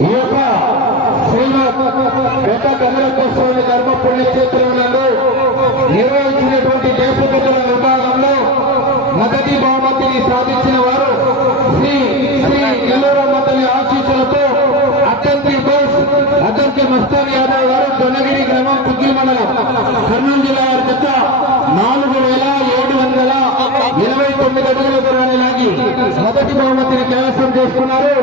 ఈ యొక్క శ్రీమద్ గత కమలకోస్వామి ధర్మ పుణ్యక్షేత్రం నిర్వహించినటువంటి దేశభక్తుల విభాగంలో మొదటి బహుమతిని సాధించిన వారు శ్రీ శ్రీ నెల్లూరమ్మ తల్లి ఆశీస్సులతో అత్యంతి బోస్ అత్యంతి మస్తాన్ యాదవ్ గారు దొన్నగిరి గ్రామం కుగ్గిలి మండలం కర్నూలు జిల్లా వారి జత నాలుగు వేల ఏడు వందల ఇరవై తొమ్మిది అడుగుల దూరాన్ని లాగి మొదటి బహుమతిని కైవసం చేసుకున్నారు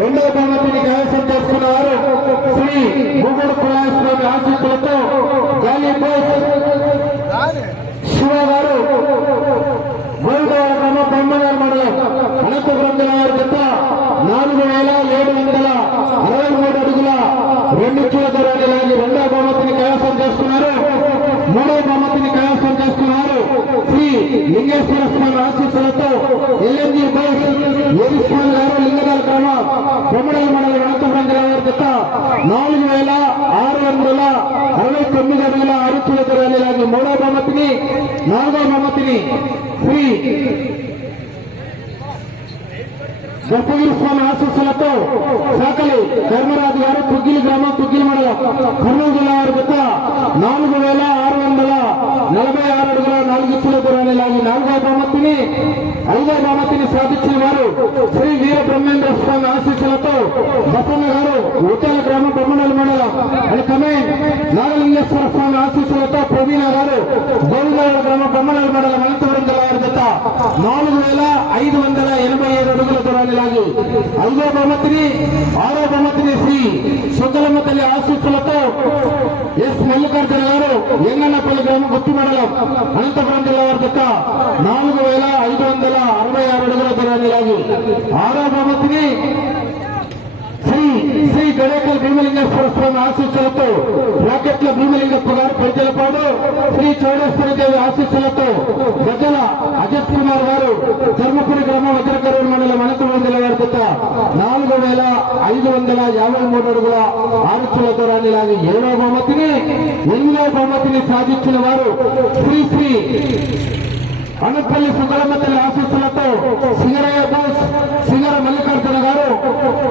రెండవ బహుమతిని కైవసం చేసుకున్నారు శ్రీ మూగుడు కులాస్వామి ఆశీస్సులతో గాలి బోస్ శివ గారు గోల్గోడ గ్రామ బొమ్మగారు మండలం అనంతపురం జిల్లా వారి జత నాలుగు వేల ఏడు వందల అరవై మూడు అడుగుల రెండు కిల దూరాన్ని లాగి రెండవ బహుమతిని కైవసం చేస్తున్నారు. మూడో బహుమతిని కైవసం చేస్తున్నారు. శ్రీ లింగేశ్వర స్వామి ఆశీస్సులతో ఎల్ఎంజీ బోస్ ఎరిస్వామి గారు లింగదాల గ్రామ బొమ్మడల మండలం అనంతపురం జిల్లా వారి చెత్త నాలుగు వేల ఆరు వందల అరవై తొమ్మిది అడుగుల ఆరు కిల దూరాన్ని లాగి మూడవ బహుమతిని నాలుగో బహుమతిని శ్రీ దత్తగిరి స్వామి ఆశీస్సులతో సాకలి ధర్మరాజు గారు పుగ్గిలి గ్రామం పుగ్గిలి మండలం. కర్నూలు జిల్లా వారి జత నాలుగు వేల ఆరు వందల నలభై ఆరు అడుగుల నాలుగు ఇచ్చుల దూరాన్ని లాగి నాలుగవ బహుమతిని ఐదవ బహుమతిని సాధించిన వారు శ్రీ వీర బ్రహ్మేంద్ర స్వామి ఆశీస్సులతో బసన్న గారు ఉత్తర గ్రామం బొమ్మనల్ మండలం. అని కమెంట్ నాగలింగేశ్వర స్వామి ఆశీస్సులతో ప్రవీణ గారు గోవిందాల గ్రామం బొమ్మనల్ మండలం అనంతపురం జిల్లా వారి జత నాలుగు వేల ఐదు వందల ఎనభై ఏడు అడుగుల దూరాన్ని లాగి ఐదో బహుమతిని ఆరో బహుమతిని శ్రీ సుగ్గలమ్మ తల్లి ఆశీస్సులతో ఎస్ మల్లికార్జున గారు ఎంగన్నపల్లి గ్రామం గుత్తి మండలం అనంతపురం జిల్లా వారి యొక్క నాలుగు వేల ఐదు వందల అరవై ఆరు అడుగుల దూరాన్ని లాగి ఆరో బహుమతిని శ్రీ శ్రీ గడేకల్ భీమలింగేశ్వర స్వామి ఆశీస్సులతో రాకెట్ల భీమలింగప్ప గారు ప్రజలపాడు శ్రీ చౌడేశ్వరి దేవి ఆశీస్సులతో గజల అజిత్ కుమార్ గారు ధర్మపురి గ్రామం వజ్రకరూరు మండలం అనంతపురం జిల్లా వారి నాలుగు వేల ఐదు వందల యాభై మూడు అడుగుల ఆరుచుల దూరాన్ని లాగి ఏడవ బహుమతిని ఎనిమిదవ బహుమతిని సాధించిన వారు శ్రీ శ్రీ అనపల్లి సుందరమ్మ ఆశీస్సులతో సింగరయ్య బోస్ సింగర మల్లికార్జున గారు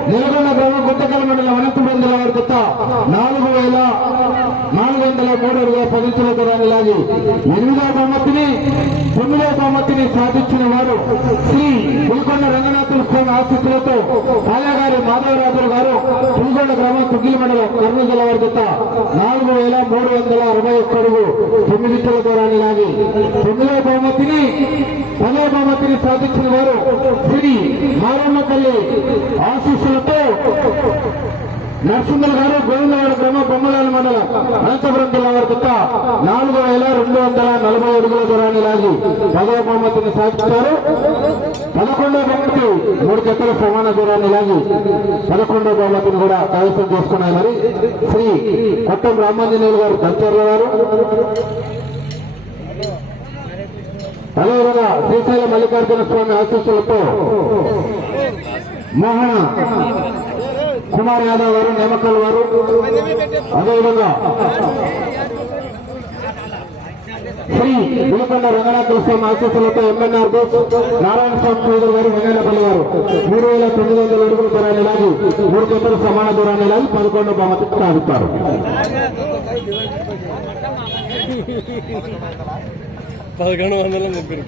నెలకొండ గ్రామం గుట్టకల మండలం కొత్త నాలుగు వేల నాలుగు వందల మూడు అడుగుల పదించుల దూరాన్ని లాగి ఎనిమిదవ బహుమతిని తొమ్మిదవ బహుమతిని సాధించిన వారు శ్రీ పులికొండ రంగనాథుల స్వామి ఆశీస్సులతో పాలగారి మాధవరాజులు గారు పులికొండ గ్రామం కుగ్గిలి మండలం కర్నూలు జిల్లా వారి జత నాలుగు వేల మూడు వందల అరవై ఒక్క అడుగు తొమ్మిది ఇంచుల దూరాన్ని లాగి తొమ్మిదవ బహుమతిని పదవ బహుమతిని సాధించిన వారు శ్రీ మారమ్మ తల్లి ఆశీస్సులతో నరసింహులు గారు గోవిందవాడ గ్రామ బొమ్మలాల మండలం అనంతపురం జిల్లా వారి కొత్త నాలుగు వేల రెండు వందల నలభై అడుగుల దూరాన్ని లాగి పదవ బహుమతిని సాధించారు. పదకొండవ బహుమతి మూడు జతల సమాన దూరాన్ని లాగి పదకొండవ బహుమతిని కూడా కైవసం చేసుకున్నాయి మరి శ్రీ కొత్త రామాంజనేయులు గారు దంచర్ల గారు. అదేవిధంగా శ్రీశైల మల్లికార్జున స్వామి ఆశీస్సులతో మోహన కుమార్ యాదవ్ గారు నేమకల్ వారు అదేవిధంగా శ్రీ గులకొండ రంగనాథుల స్వామి ఆశీస్సులతో ఎంఎన్ఆర్ బోస్ నారాయణ స్వామి చౌదరి గారు వెంగళపల్లి గారు మూడు వేల తొమ్మిది వందల అడుగుల దూరాన్ని లాగి మూడు జతల సమాన దూరాన్ని లాగి పదకొండు బహుమతి సాధిస్తారు పదకొండు వందల ముగ్గురు